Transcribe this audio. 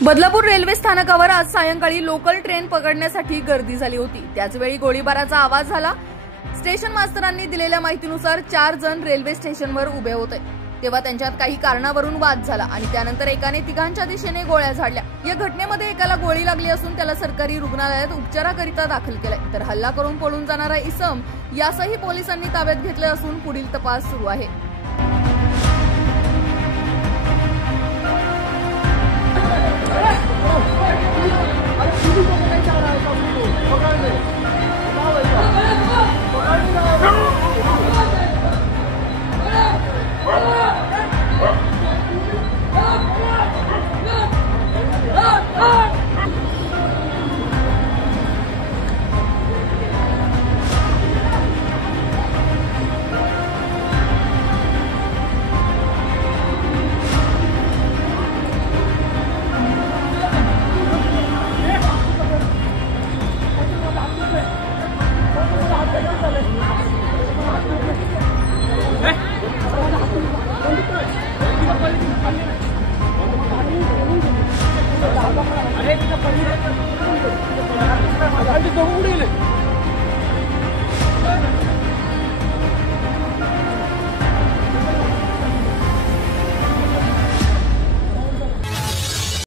बदलापूर रेल्वे स्थानकावर आज सायंकाळी लोकल ट्रेन पकडण्यासाठी गर्दी झाली होती। त्याचवेळी गोळीबाराचा आवाज झाला। स्टेशन मास्तरांनी दिलेल्या माहितीनुसार 4 जण रेल्वे स्टेशनवर उभे होते, तेव्हा त्यांच्यात काही कारणावरून वाद झाला आणि त्यानंतर एकाने तिघांच्या दिशेने गोळ्या झाडल्या। या घटनेमध्ये एकाला गोळी लागली असून त्याला सरकारी रुग्णालयात उपचाराकरिता दाखल केले, तर हल्ला करून पळून जाणारा इसम यासही पोलिसांनी ताब्यात घेतले असून पुढील तपास सुरू आहे। अरे